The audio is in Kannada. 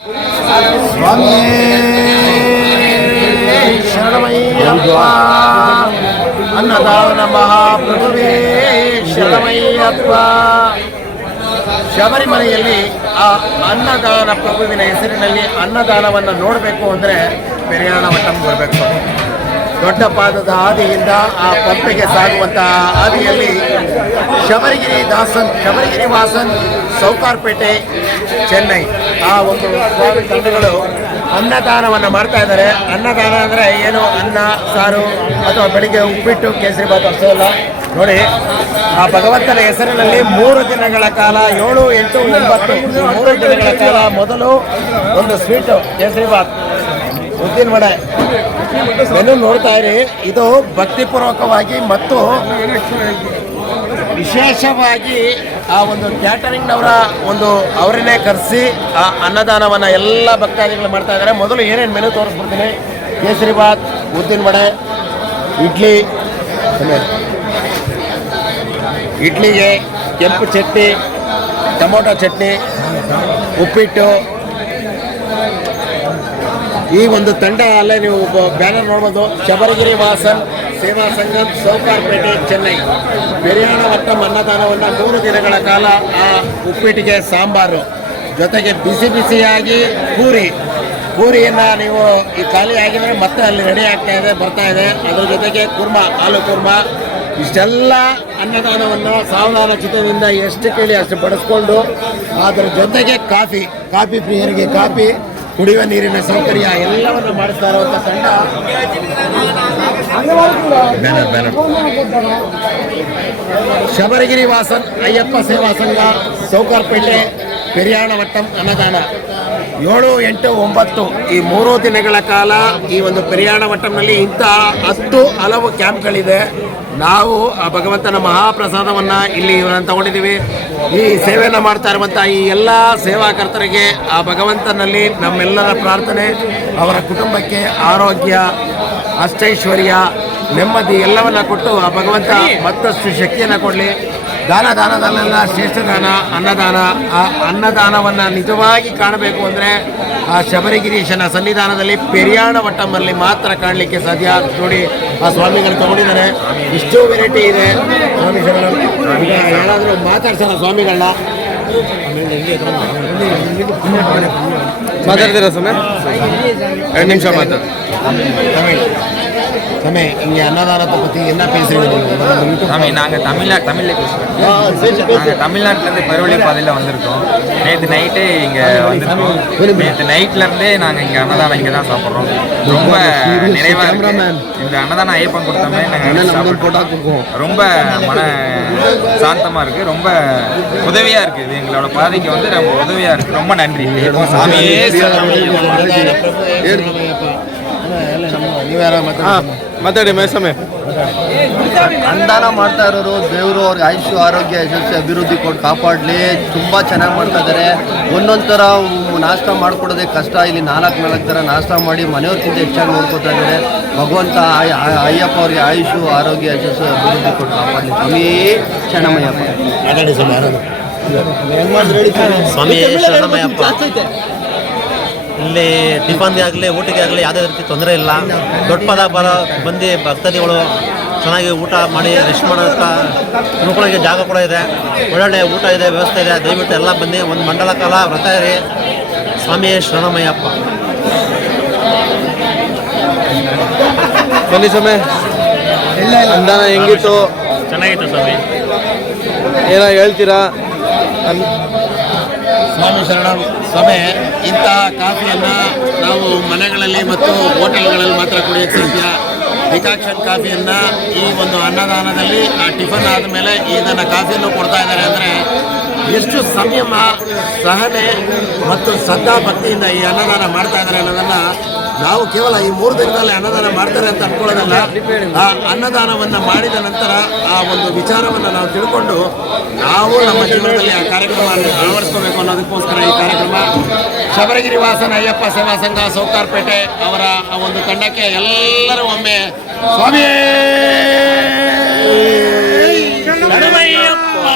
ಸ್ವಾಮಿಯೇ ಶರಣಮಯ್ಯಪ್ಪ. ಅನ್ನದಾನ ಮಹಾಪ್ರಭುವೇ ಶರಣಮಯ್ಯಪ್ಪ. ಶಬರಿಮಲೆಯಲ್ಲಿ ಆ ಅನ್ನದಾನ ಪ್ರಭುವಿನ ಹೆಸರಿನಲ್ಲಿ ಅನ್ನದಾನವನ್ನು ನೋಡಬೇಕು ಅಂದರೆ ಪೆರಿಯಾಣ ಮಠಕ್ಕೆ ಬರಬೇಕು. ದೊಡ್ಡ ಪಾದದ ಹಾದಿಯಿಂದ ಆ ಪಂಪೆಗೆ ಸಾಗುವಂತಹ ಹಾದಿಯಲ್ಲಿ ಶಬರಿಗಿರಿ ವಾಸನ್ ಸೌಕಾರ್ಪೇಟೆ ಚೆನ್ನೈ ಆ ಒಂದು ಸ್ವಾಮಿ ತಂಡಗಳು ಅನ್ನದಾನವನ್ನು ಮಾಡ್ತಾ ಇದ್ದಾರೆ. ಅನ್ನದಾನ ಅಂದರೆ ಏನು, ಅನ್ನ ಸಾರು ಅಥವಾ ಬೆಳಿಗ್ಗೆ ಉಪ್ಪಿಟ್ಟು ಕೇಸರಿಬಾತ್ ಅಷ್ಟೇ ಅಲ್ಲ. ನೋಡಿ, ಆ ಭಗವಂತನ ಹೆಸರಿನಲ್ಲಿ 3 ದಿನಗಳ ಕಾಲ 7, 8, 9 3 ದಿನಗಳ ಕಾಲ ಮೊದಲು ಒಂದು ಸ್ವೀಟು ಕೇಸರಿಬಾತ್, ಉದ್ದಿನ ವಡೆ ಮೆನು ನೋಡ್ತಾ ಇರಿ. ಇದು ಭಕ್ತಿಪೂರ್ವಕವಾಗಿ ಮತ್ತು ವಿಶೇಷವಾಗಿ ಆ ಒಂದು ಕ್ಯಾಟರಿಂಗ್ನವರ ಅವರನ್ನೇ ಕರೆಸಿ ಆ ಅನ್ನದಾನವನ್ನು ಎಲ್ಲ ಭಕ್ತಾದಿಗಳು ಮಾಡ್ತಾ ಇದ್ದಾರೆ. ಮೊದಲು ಏನೇನು ಮೆನು ತೋರಿಸ್ಬಿಡ್ತೀನಿ. ಕೇಸರಿಬಾತ್, ಉದ್ದಿನ ವಡೆ, ಇಡ್ಲಿಗೆ ಕೆಂಪು ಚಟ್ನಿ, ಟೊಮೊಟೊ ಚಟ್ನಿ, ಉಪ್ಪಿಟ್ಟು. ಈ ಒಂದು ತಂಡ ಅಲ್ಲೇ ನೀವು ಬ್ಯಾನರ್ ನೋಡ್ಬೋದು. ಶಬರಿಗಿರಿ ವಾಸನ್ ಸೇವಾ ಸಂಘಂ ಸೌಕಾರ್ಪೇಟೆ ಚೆನ್ನೈ ಪೆರಿಯಾಣ ಮಟ್ಟಂ ಅನ್ನದಾನವನ್ನು 3 ದಿನಗಳ ಕಾಲ ಆ ಉಪ್ಪಿಟ್ಟಿಗೆ ಸಾಂಬಾರು ಜೊತೆಗೆ ಬಿಸಿ ಬಿಸಿಯಾಗಿ ಪೂರಿಯನ್ನು ನೀವು ಈ ಖಾಲಿ ಆಗಿದರೆ ಮತ್ತೆ ಅಲ್ಲಿ ರೆಡಿ ಬರ್ತಾ ಇದೆ. ಅದರ ಜೊತೆಗೆ ಆಲೂ ಕುರ್ಮಾ ಇಷ್ಟೆಲ್ಲ ಅನ್ನದಾನವನ್ನು ಸಾವಧಾನ ಚಿತ್ತದಿಂದ ಎಷ್ಟು ಕೇಳಿ ಅಷ್ಟು ಬಡಿಸ್ಕೊಂಡು ಅದರ ಜೊತೆಗೆ ಕಾಫಿ ಪ್ರಿಯರಿಗೆ ಕಾಫಿ, ಕುಡಿಯುವ ನೀರಿನ ಸೌಕರ್ಯ ಎಲ್ಲವನ್ನು ಮಾಡಿಸ್ತಾ ಇರುವಂಥ ತಂಡ ಶಬರಿಗಿರಿ ವಾಸನ್ ಅಯ್ಯಪ್ಪ ಸೇವಾ ಸಂಘ ಸೌಕಾರ್ಪೇಟೆ ಪೆರಿಯಾಣ ಮಟ್ಟಂ ಅನ್ನದಾನ 7, 8, 9 ಈ 3 ದಿನಗಳ ಕಾಲ ಈ ಒಂದು ಪೆರಿಯಾಣ ಮಟ್ಟಂನಲ್ಲಿ ಇಂತಹ 10 ಹಲವು ಕ್ಯಾಂಪ್ಗಳಿದೆ. ನಾವು ಆ ಭಗವಂತನ ಮಹಾಪ್ರಸಾದವನ್ನು ಇಲ್ಲಿ ತಗೊಂಡಿದ್ದೀವಿ. ಈ ಸೇವೆಯನ್ನು ಮಾಡ್ತಾ ಇರುವಂಥ ಈ ಎಲ್ಲ ಸೇವಾಕರ್ತರಿಗೆ ಆ ಭಗವಂತನಲ್ಲಿ ನಮ್ಮೆಲ್ಲರ ಪ್ರಾರ್ಥನೆ, ಅವರ ಕುಟುಂಬಕ್ಕೆ ಆರೋಗ್ಯ, ಅಷ್ಟೈಶ್ವರ್ಯ, ನೆಮ್ಮದಿ ಎಲ್ಲವನ್ನ ಕೊಟ್ಟು ಆ ಭಗವಂತ ಮತ್ತಷ್ಟು ಶಕ್ತಿಯನ್ನು ಕೊಡಲಿ. ದಾನದಲ್ಲೆಲ್ಲ ಶ್ರೇಷ್ಠ ದಾನ ಅನ್ನದಾನ. ಆ ಅನ್ನದಾನವನ್ನು ನಿಜವಾಗಿ ಕಾಣಬೇಕು ಅಂದರೆ ಆ ಶಬರಿಗಿರೀಶನ ಸನ್ನಿಧಾನದಲ್ಲಿ ಪೆರಿಯಾಣ ಮಟ್ಟಂನಲ್ಲಿ ಮಾತ್ರ ಕಾಣಲಿಕ್ಕೆ ಸಾಧ್ಯ. ನೋಡಿ, ಆ ಸ್ವಾಮಿಗಳು ತಗೊಂಡಿದ್ದಾರೆ. ಇಷ್ಟೋ ವೆರೈಟಿ ಇದೆ. ಸ್ವಾಮಿ ಶರಣ ಏನಾದರೂ ಮಾತಾಡ್ಸೋಣ ಸ್ವಾಮಿಗಳನ್ನ. ಮಾತಾಡ್ತೀರಾ ಸಮಯ? 2 ನಿಮಿಷ ಮಾತಾಡ சமே இங்கே அன்னதானத்தை பற்றி என்ன பேசுகிறீங்க? நாங்கள் தமிழ்நாட்டிலேருந்து பருவழி பாதையில் வந்திருக்கோம். நேற்று நைட்டே இங்கே வந்திருக்கோம். நேற்று நைட்லேருந்தே நாங்கள் இங்கே அன்னதானம் இங்கே தான் சாப்பிட்றோம். ரொம்ப நிறைவாக இருக்குது. இந்த அன்னதானம் ஐயப்பன் கொடுத்தோமே நாங்கள் ரொம்ப மன சாந்தமாக இருக்குது. ரொம்ப உதவியாக இருக்குது. இது எங்களோட பாதைக்கு வந்து ரொம்ப உதவியாக இருக்குது. ரொம்ப நன்றி. சாமியே ಮಾತಾಡಿ ಮೈಸಮೆ. ಅನುದಾನ ಮಾಡ್ತಾ ಇರೋರು ದೇವರು ಅವ್ರಿಗೆ ಆಯುಷ್ಯ, ಆರೋಗ್ಯ, ಯಶಸ್ಸು, ಅಭಿವೃದ್ಧಿ ಕೊಟ್ಟು ಕಾಪಾಡಲಿ. ತುಂಬ ಚೆನ್ನಾಗಿ ಮಾಡ್ತಾ ಇದ್ದಾರೆ. ಒಂದೊಂದು ಥರ ನಾಷ್ಟ ಮಾಡ್ಕೊಡೋದೇ ಕಷ್ಟ. ಇಲ್ಲಿ 4 ಥರ ನಾಷ್ಟ ಮಾಡಿ ಮನೆಯವ್ರಿಗಿಂತ ಹೆಚ್ಚಾಗಿ ನೋಡ್ಕೊತಾ ಇದ್ದಾರೆ. ಭಗವಂತ ಅಯ್ಯಪ್ಪ ಅವ್ರಿಗೆ ಆಯುಷ್ಯ, ಆರೋಗ್ಯ, ಯಶಸ್ಸು, ಅಭಿವೃದ್ಧಿ ಕೊಟ್ಟು ಕಾಪಾಡಲಿ. ಸ್ವಾಮಿ ಶರಣಮಯ್ಯಪ್ಪ. ಸ್ವಾಮಿ ಶರಣಮಯ್ಯಪ್ಪ. ಇಲ್ಲಿ ಟಿಫನ್ಗೆ ಆಗಲಿ ಊಟಕ್ಕೆ ಆಗಲಿ ಯಾವುದೇ ರೀತಿ ತೊಂದರೆ ಇಲ್ಲ. ದೊಡ್ಡ ಬಂದು ಭಕ್ತಾದಿಗಳು ಚೆನ್ನಾಗಿ ಊಟ ಮಾಡಿ ರೆಸ್ಟ್ ಮಾಡೋಕ್ಕೆ ತಿಳ್ಕೊಳ್ಳೋಕ್ಕೆ ಜಾಗ ಕೂಡ ಇದೆ. ಒಳ್ಳೊಳ್ಳೆ ಊಟ ಇದೆ, ವ್ಯವಸ್ಥೆ ಇದೆ. ದಯವಿಟ್ಟು ಎಲ್ಲ ಬನ್ನಿ. ಒಂದು ಮಂಡಲ ಕಾಲ ವ್ರತ ಇರಿ. ಸ್ವಾಮಿ ಶರಣಮಯ್ಯಪ್ಪ. ಬನ್ನಿ ಸಮಯ. ಅನುದಾನ ಹೆಂಗಿತ್ತು? ಚೆನ್ನಾಗಿತ್ತು ಸ್ವಾಮಿ. ಏನೋ ಹೇಳ್ತೀರಾ? ಸ್ವಾಮಿ ಶರಣಂ. ಸ್ವಾಮಿ, ಇಂತಹ ಕಾಫಿಯನ್ನು ನಾವು ಮನೆಗಳಲ್ಲಿ ಮತ್ತು ಹೋಟೆಲ್ಗಳಲ್ಲಿ ಮಾತ್ರ ಕುಡಿಯೋಕ್ಕೆ ಸಾಧ್ಯ. ಡಿಕಾಕ್ಷನ್ ಕಾಫಿಯನ್ನು ಈ ಒಂದು ಅನ್ನದಾನದಲ್ಲಿ ಆ ಟಿಫನ್ ಆದಮೇಲೆ ಇದನ್ನು ಕಾಫಿಯನ್ನು ಕೊಡ್ತಾ ಇದ್ದಾರೆ ಅಂದರೆ ಎಷ್ಟು ಸಂಯಮ, ಸಹನೆ ಮತ್ತು ಶ್ರದ್ಧಾ ಭಕ್ತಿಯಿಂದ ಈ ಅನ್ನದಾನ ಮಾಡ್ತಾ ಇದ್ದಾರೆ ಅನ್ನೋದನ್ನು ನಾವು ಕೇವಲ ಈ 3 ದಿನದಲ್ಲಿ ಅನ್ನದಾನ ಮಾಡ್ತಾರೆ ಅಂತ ಅಂದ್ಕೊಳ್ಳೋದಲ್ಲ. ಆ ಅನ್ನದಾನವನ್ನು ಮಾಡಿದ ನಂತರ ಆ ಒಂದು ವಿಚಾರವನ್ನು ನಾವು ತಿಳ್ಕೊಂಡು ನಾವು ನಮ್ಮ ಜೀವನದಲ್ಲಿ ಆ ಕಾರ್ಯಕ್ರಮವನ್ನು ಅಳವಡಿಸ್ಕೋಬೇಕು ಅನ್ನೋದಕ್ಕೋಸ್ಕರ ಈ ಕಾರ್ಯಕ್ರಮ. ಶಬರಿಗಿರಿ ವಾಸನ ಅಯ್ಯಪ್ಪ ಸೇವಾ ಸಂಘ ಸೌಕಾರ್ಪೇಟೆ ಅವರ ಆ ಒಂದು ತಂಡಕ್ಕೆ ಎಲ್ಲರೂ ಒಮ್ಮೆ ಸ್ವಾಮಿಯೇ ಶರಣಮಯ್ಯಪ್ಪ.